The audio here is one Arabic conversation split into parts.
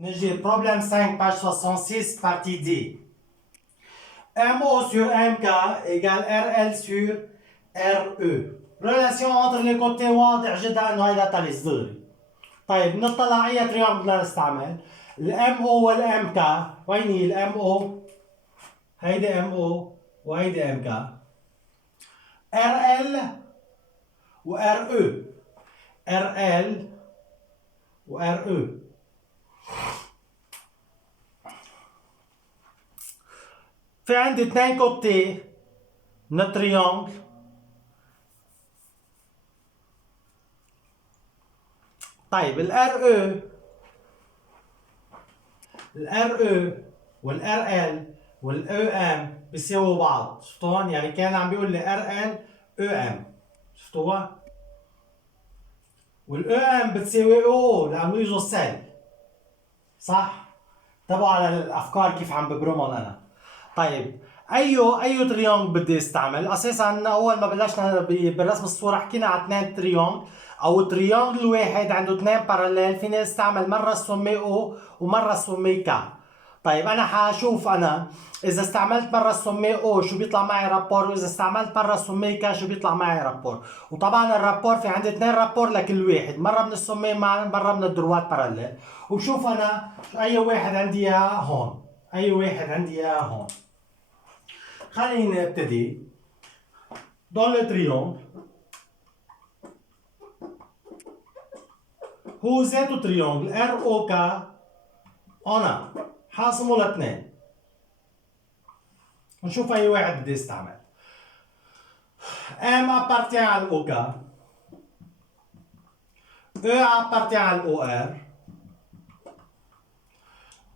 نجي problème 5, page 66, partie D. MO sur MK égale RL sur RE. relation entre les côtés واضح جدا انه هيدا تاليس دغري. طيب نطلع اي تريانجل بدنا نستعمل. الام او والام كا، وين هي الام او؟ هيدي ام او وهيدي ام كا. ار ال وار او. ار ال وار او. في عندي اثنين كوتي من التريانجل. طيب الار او والار ال والاو ام بيساووا بعض، شفتوا هون؟ يعني كان عم بيقول لي ار ال او ام، شفتوها؟ والاو ام بتساوي او لانه اجوا سالب، صح؟ انتبهوا على الافكار كيف عم ببرمهم انا. طيب اي تريونج بدي استعمل؟ اساسا اول ما بلشنا بالرسم الصوره حكينا على اثنين تريونج او تريونجل واحد عنده اثنين باراليل، فيني استعمل مره سميه او ومره سميه كا. طيب انا حاشوف اذا استعملت مره سميه او شو بيطلع معي رابور، واذا استعملت مره سميه كا شو بيطلع معي رابور. وطبعا الرابور في عندي اثنين رابور لكل واحد، مره من السميه مره من الدروات باراليل. وشوف انا اي واحد عندي اياه هون، اي واحد عندي اياه هون. خلينا نبتدي. dans le triangle هو ذاته تريونجل ار او كا انا حاصمه لاثنين. نشوف اي واحد بدي استعمل. ام appartient على الاو كا، او appartient على الاو ار،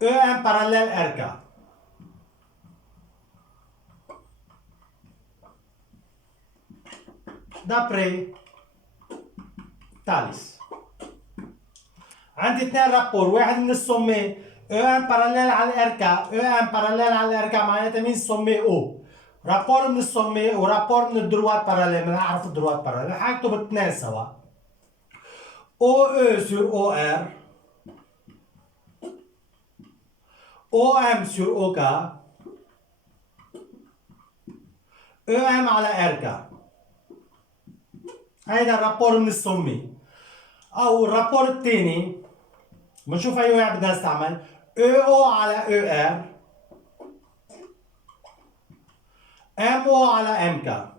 او ام parallèle ار كا. d'après تاليس عندي اثنين رابور، واحد من السمي او ام باراليل على الاركا، او ام باراليل على الاركا معناتها مين السمي او. رابور من السمي ورابور من الدروات باراليل، بدنا نعرف الدروات باراليل، حاكتب اثنين سوا. او او سور او ار، او ام سور او كا، او ام على اركا. هيدا الرابور من السمي. او الرابور الثاني بنشوف اي واحد بدنا نستعمل. او على او ار، ام او على ام كا.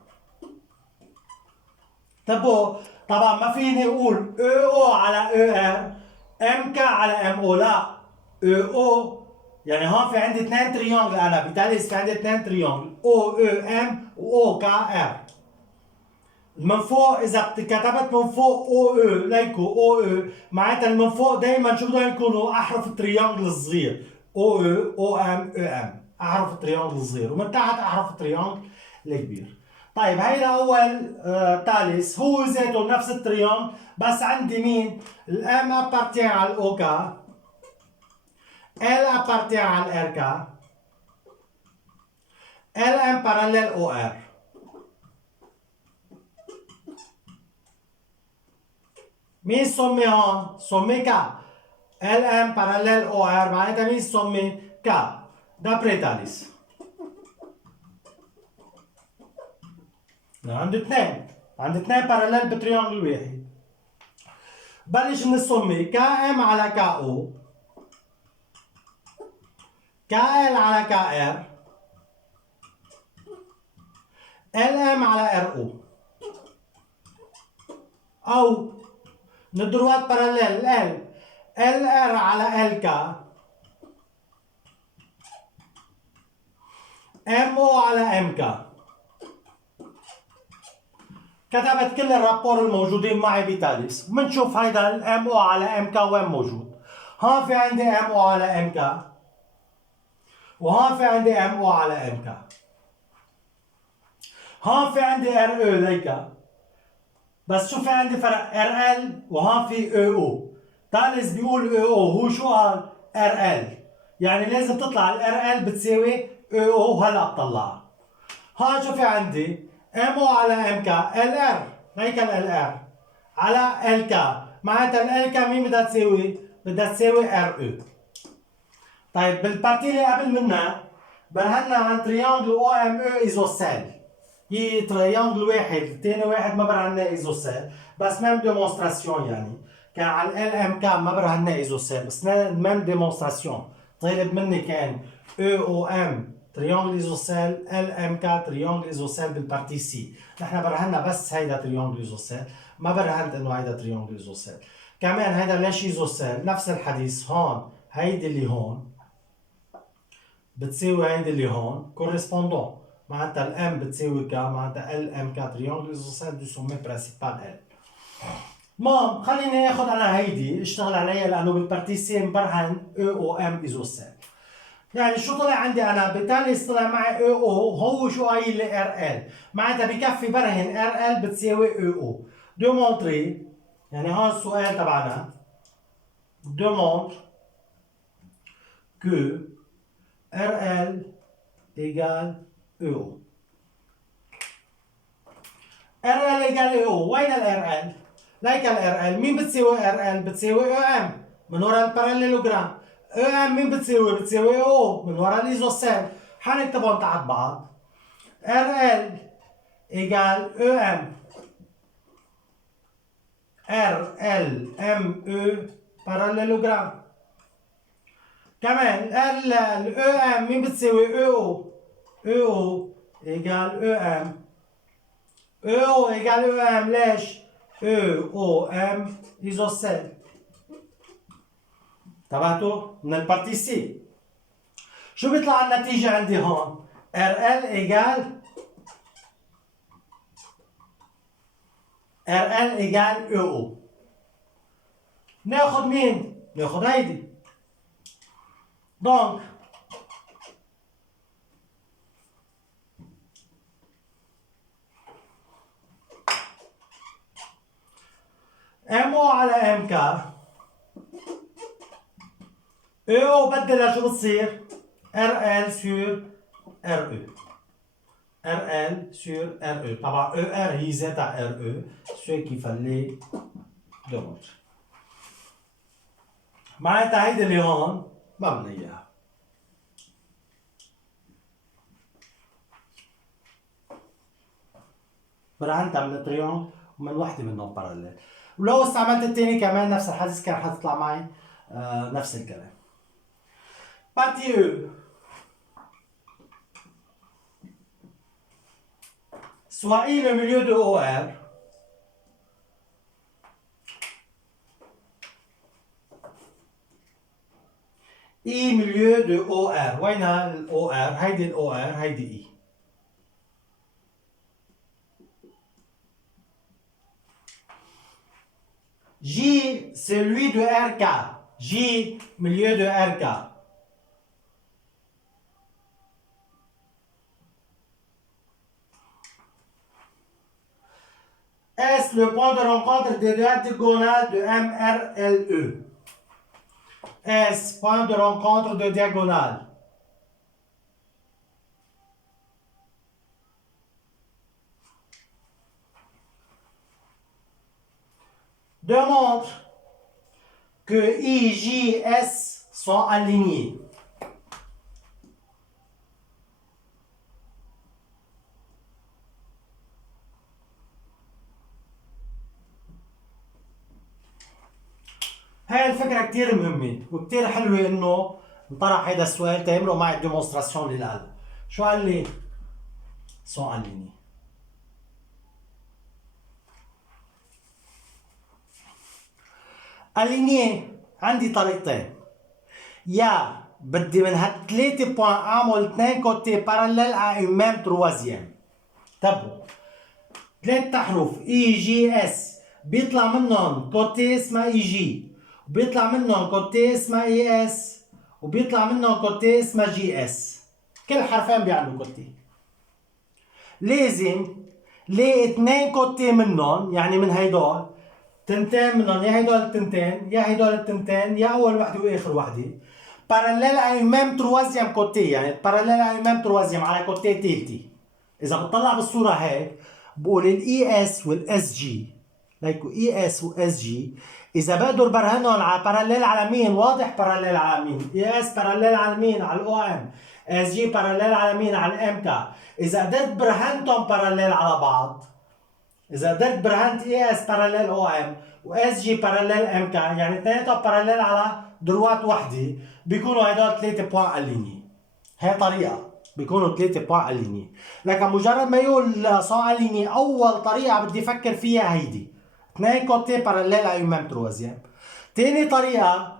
طبعا ما فيني اقول او على او ار ام كا على ام او، لا. او يعني هون في عندي اثنين تريونجل، انا بالتالي في عندي اثنين تريونجل او ام و كا ار. من فوق اذا كتبت من فوق او ليكو او معناتها من فوق دائما شو بدهم يكونوا؟ احرف التريانجل الصغير او ام احرف التريانجل الصغير، ومن تحت احرف التريانجل الكبير. طيب هيدا اول تاليس هو ذاته نفس التريانجل، بس عندي مين؟ الام ابارتيان على الاو كا، ال ابارتيان على الار كا، ال ام باراليل او ار. مين سمي هون؟ سمي كا. ال ام باراليل او ار معناتها مين سمي؟ كا. دابري تاليس. عندي اثنين باراليل بتريانجل واحد. بلش من السمي كا ام على كا او، كا ال على كا ار، ال ام على ار او. او ندروات باراليل ال ار على ال كا، ام او على ام كا. كتبت كل الرابور الموجودين معي بتاليس. بنشوف هيدا الام او على ام كا وين موجود. هون في عندي ام او على ام كا، وهون في عندي ام او على ام كا. هون في عندي ار او ليكا، بس شو في عندي فرق؟ ار ال وهون في او. تاليس بيقول او هو شو قال؟ ار ال، يعني لازم تطلع الار ال بتساوي او. هلا بطلعها. هون شو في عندي؟ ام او على ام كا، ال ار هيك ال ار على ال كا، معناتها ال كا مين بدها تساوي؟ بدها تساوي ار او. طيب بالبارتي اللي قبل منها برهنا عن تريانجل او ام او ايزوسيل. هي تريانجل واحد، الثاني واحد ما برهنا ايزوسيل، بس ميم ديمونستراسيون يعني. كان على ال ام كا ما برهنا ايزوسيل، بس ميم ديمونستراسيون. طلب مني كان او او ام تريانجل ايزوسيل، ال ام كا تريانجل ايزوسيل بالبارتي سي. نحن برهنا بس هيدا تريانجل ايزوسيل، ما برهنت انه هيدا تريانجل ايزوسيل. كمان هيدا ليش ايزوسيل؟ نفس الحديث. هون هيدي اللي هون بتساوي هيدي اللي هون كورسبوندون، معناتها الام بتساوي كا، معناتها ال ام كا تريانجل ايزوسيل دو سومي برينسيبال ال. المهم خليني اخذ انا هيدي اشتغل عليها لانه بالبارتي سي مبرهن او او ام ايزوسيل. يعني شو طلع عندي انا؟ بالتالي طلع معي او او، هو شو قايل لي ار ال، معناتها بكفي برهن ار ال بتساوي او او. دومونتري، يعني هون السؤال تبعنا demande que RL égale EO. RL égale EO، وين ال RL؟ ليك ال RL مين بتساوي RL؟ بتساوي EM من وراء الباراليلوجرام. EM مين بتساوي؟ بتساوي EO من وراء الايزوسيل. حنكتبهم تحت بعض. RL égale EM RL ME parallélogramme. كمان ال EM مين بتساوي EO؟ EO égale EM. EO égale EM ليش؟ EOM ايزوسيل. تبعتوا؟ من البارتي سي. شو بيطلع النتيجة عندي هون؟ RL égale EO. ناخد مين؟ ناخد هيدي. دونك MO على MK EO بدلها شو بتصير؟ RL sur RE. RL sur RE. طبعا ER هي ذاتها RE، ce qu'il fallait démontrer. معناتها هيدي اللي هون ما بدنا اياها. برهنتها من تريون ومن وحده منهم باراليل، ولو استعملت الثاني كمان نفس الحديث كان حتطلع معي نفس الكلام. بارتي او soit I le milieu de OR I milieu de OR. وين ال OR؟ هيدي ال OR هيدي I. J celui de RK. J milieu de RK. S le point de rencontre des diagonales de MRLE. S point de rencontre de diagonale. Démontre que I, J, S sont alignés. هاي الفكرة كتير مهمة وكتير حلوة انه انطرح هيدا السؤال تعملوا معي الديمونستراسيون اللي قال. شو قال لي؟ سون أليني. أليني عندي طريقتين. يا بدي من هالثلاثة بوان اعمل اثنين كوتي باراليل ا اون ميم تروازيام. انتبهوا، ثلاث احرف اي جي اس بيطلع منهم كوتي اسمها اي جي، وبيطلع منهم كوتي اسمها اي اس، وبيطلع منهم كوتي اسمها جي اس. كل حرفين بيعملوا كوتي. لازم لاقي اثنين كوتي منهم، يعني من هيدول تنتين منهم، يا هيدول التنتين يا هيدول التنتين يا اول وحده واخر وحده باراليل ا اون ميم تروازيام كوتي، يعني باراليل ا اون ميم تروازيام على كوتي تالتي. اذا بتطلع بالصوره هيك بقول الاي اس والاس جي، ليكو اي اس واس جي اذا بقدر برهنهم على باراليل على مين؟ واضح باراليل على مين؟ اي اس باراليل على مين؟ على الاو ام. اس جي باراليل على مين؟ على الام كا. اذا قدرت برهنتهم باراليل على بعض، اذا قدرت برهنت اي اس باراليل او ام واس جي باراليل ام كا، يعني اثنيناتهم باراليل على دروات وحده، بيكونوا هدول 3 بوان اليني. هي طريقه بيكونوا 3 بوان اليني. لكن مجرد ما يقول سون اليني، اول طريقه بدي افكر فيها هيدي، اثنين كوتي باراليل على ميم تروازيام. ثاني طريقه،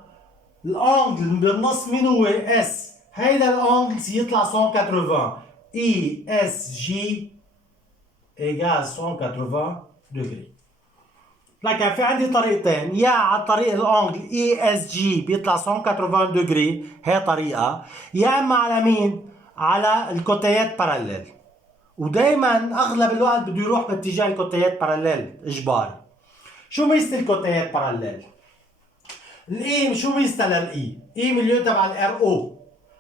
الانجل بالنص مين هو؟ اس. هيدا الانجل يطلع 180. اي اس جي ايجال 180 دغري. لكن في عندي طريقتين، يا على طريق الانجل اي اس جي بيطلع 180 دغري، هي طريقه، يا اما على مين؟ على الكوتيات باراليل. ودائما اغلب الوقت بده يروح باتجاه الكوتيات باراليل اجباري. شو ميزه الكوتيات باراليل؟ الاي شو ميزتها للاي؟ اي مليون تبع الار او.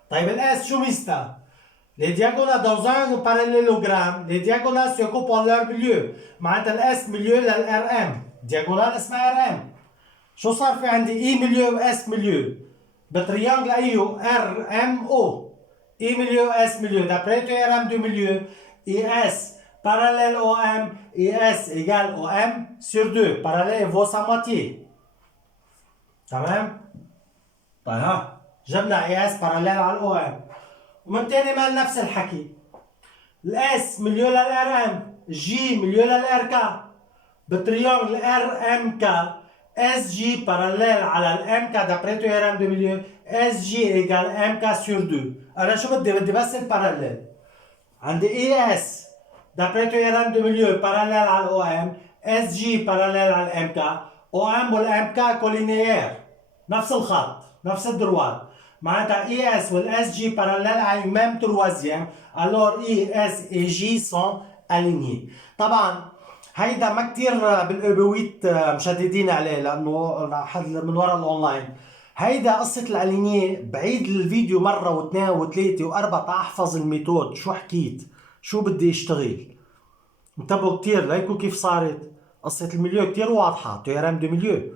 طيب الاس شو ميزتها؟ Les diagonales dans un parallélogramme, les diagonales se coupent en leur milieu. معناتها الاس مليو للار ام، دياجونال اسمها ار ام. شو صار في عندي؟ اي مليو واس مليو بتريانجل ايو ار ام او. اي مليو اس مليو d'après théorème du milieu. اي اس parallèle au m, اي اس égale au m sur 2. parallèle vaut sa moitié. تمام؟ طيب ها جبنا اي اس parallèle على الاو ام. ومن تاني مال نفس الحكي، الاس مليون للار ام، جي مليون للار كا، بتريانجل ار ام كا، اس جي باراليل على الام كا دابري تيوريم دو مليون، اس جي ايجال ام كا سور 2. انا شو بدي بس الباراليل. عندي اي اس دابري تيوريم دو مليون باراليل على الاو ام، اس جي باراليل على الام كا، او ام والام كا كولينيير، نفس الخط نفس الدروات. معناتها اي اس والاس جي باراليل على الميم تروازيام، الور اي اس اي جي سون الينيي. طبعا هيدا ما كتير بالابويت مشددين عليه، لانه من وراء الاونلاين. هيدا قصة الالينيي بعيد الفيديو مرة واثنين وثلاثة واربعة احفظ الميثود، شو حكيت، شو بدي اشتغل. انتبهوا كتير ليكو كيف صارت قصة المليو كتير واضحة، تيوريم دو مليو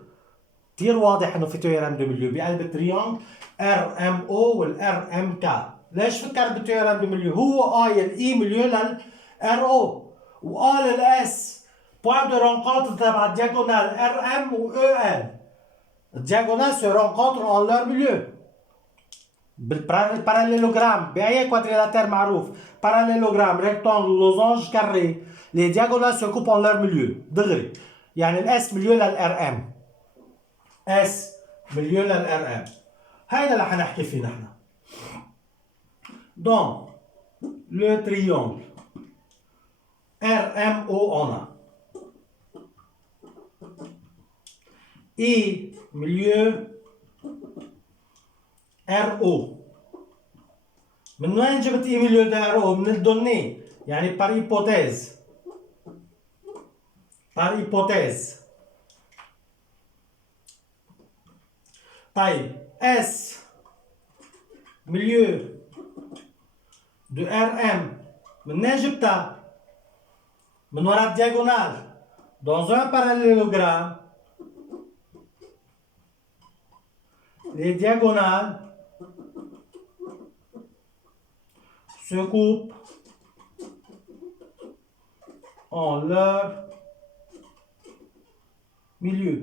كتير واضح انه في تيوريم دو مليو بقلب التريانجل ار ام او والار ام كا. ليش فكرت بالتيوريم دو مليو؟ هو قايل اي مليو للار او، وقال الاس بوان دو رونكونتر تبع الدياغونال ار ام و او ال. الدياغونال سو رونكونتر اون لور مليو بالباراليلوجرام باي كوادريلاتير معروف. باراليلوجرام ريكتانجل لوزانج كاري، لي دياغونال سو كوب اون لور مليو دغري. يعني الاس مليو للار ام، اس مليون للار ام. هيدا اللي حنحكي فيه نحن. دونك لو تريونجل ار ام او اون اي مليون ار او. من وين جبت اي مليون ار او؟ من الدوني، يعني بار ايبوتيز. بار ايبوتيز. طيب اس مليو دو ار ام من وين جبتها؟ من وراء الدياغونال. Dans un parallélogramme, les diagonales se coupent en leur milieu.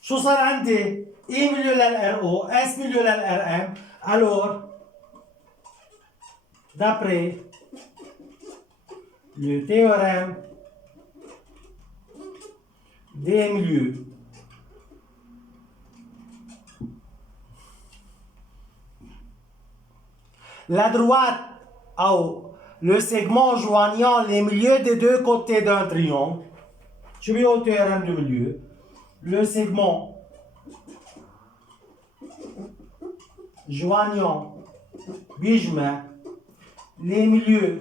شو صار عندي؟ اي مليون للار او، اس مليون للار ام. alors d'après le théorème des milieux, la droite ou le segment joignant les milieux des deux côtés d'un triangle, je vais au théorème du milieu, le segment joignant بيجمع les milieux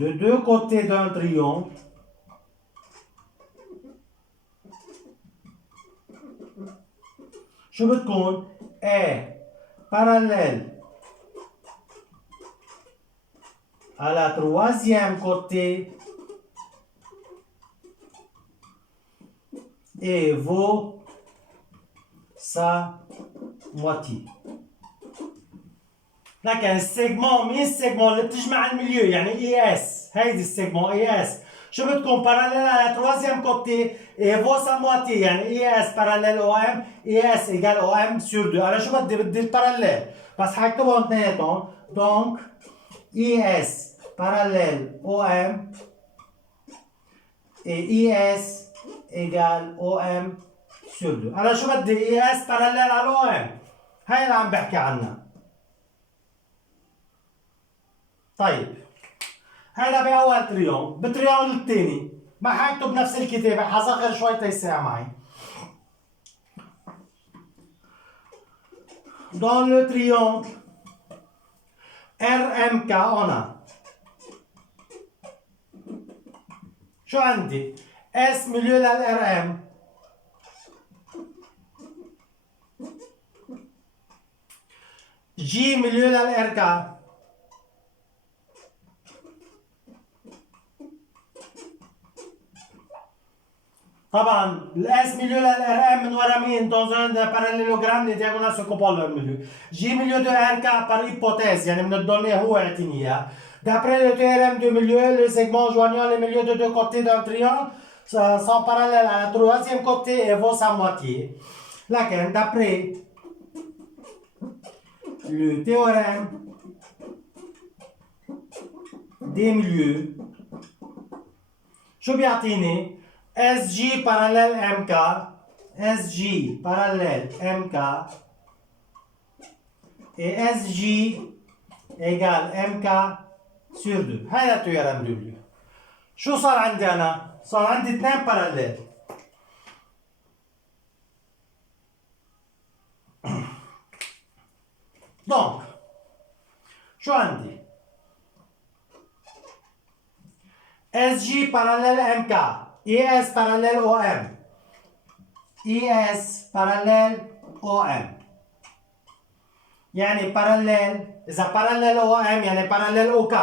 de deux côtés d'un triangle شو بتكون؟ est parallèle à la troisième côté et vaut sa moitié. لكن السيجمون مين السيجمون اللي بتجمع المليو يعني اي اس هيدي السيجمون اي اس شو بدكم باراليل على تروازيام كوتي اي فو سا مواتي يعني اي اس باراليل او ام اي اس ايجال او ام سور 2 انا شو بدي الباراليل بس حكتبهم اثنيناتهم دونك اي اس باراليل او ام اي اس ايجال او ام سور 2 انا شو بدي اي اس باراليل على الاو ام هاي اللي عم بحكي عنها. طيب هذا بأول تريون، بتريون الثاني ما حكتب نفس الكتابة حصغر شوي تيساع معي. Dans le triangle RMK on a شو عندي؟ S مليو للRM G مليو للRK طبعا الاس مليو للار ام من ورا مين؟ dans un parallélogramme les diagonales se composent leur milieu. J milieu de RK par hypothèse يعني من الدوني هو اعطيني اياها. D'après le théorème de milieu, les segments joignant les milieux de deux côtés d'un triangle sont parallèles à la troisième côté et vaut sa moitié. لكن d'après le théorème des milieux شو بيعطيني؟ SG parallèle MK SG parallèle MK et SG égale MK sur 2 هذا التيورم de milieu. شو صار عندي أنا؟ صار عندي اثنين parallèles. donc شو عندي؟ SG parallèle MK ES parallèle OM ES parallèle OM يعني parallèle إذا parallèle OM يعني parallèle OK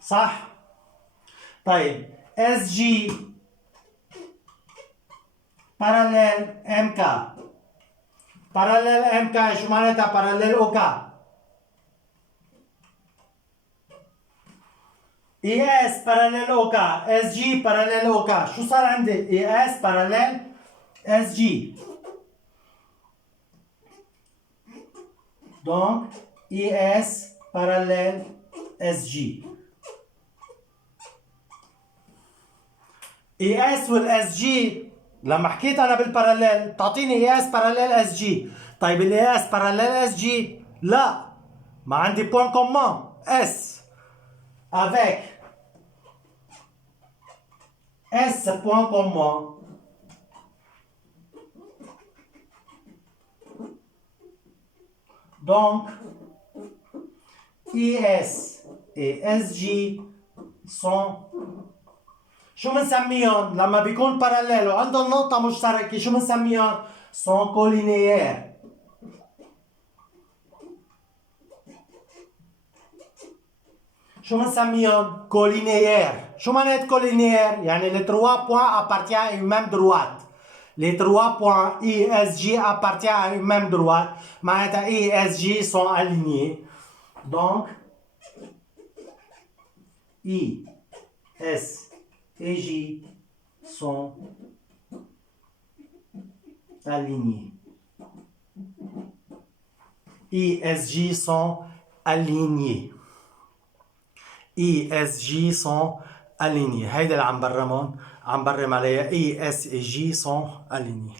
صح؟ طيب SG parallèle MK parallèle MK شو معناتها parallèle OK ES parallèle OK SG parallèle OK شو صار عندي ES parallèle SG donc ES parallèle SG ES والSG لما حكيت انا بالباراليل بتعطيني ES parallèle SG طيب ES parallèle SG لا ما عندي point commun S avec S point commun donc IS et SG sont شو بنسميهم لما بيكون باراليل وعندهم نقطة مشتركة شو بنسميهم؟ sont collinéaires شو بنسميهم؟ collinéaires شو معنات collinéaires؟ يعني les trois points appartiennent à une même droite. Les trois points I, S, J appartiennent à une même droite. معناتها I, S, J sont alignés. Donc I, S et J sont alignés. I, S, J sont alignés. I, S, J sont alignés. هيدا اللي عم برم عليها I, S et J sont alignés.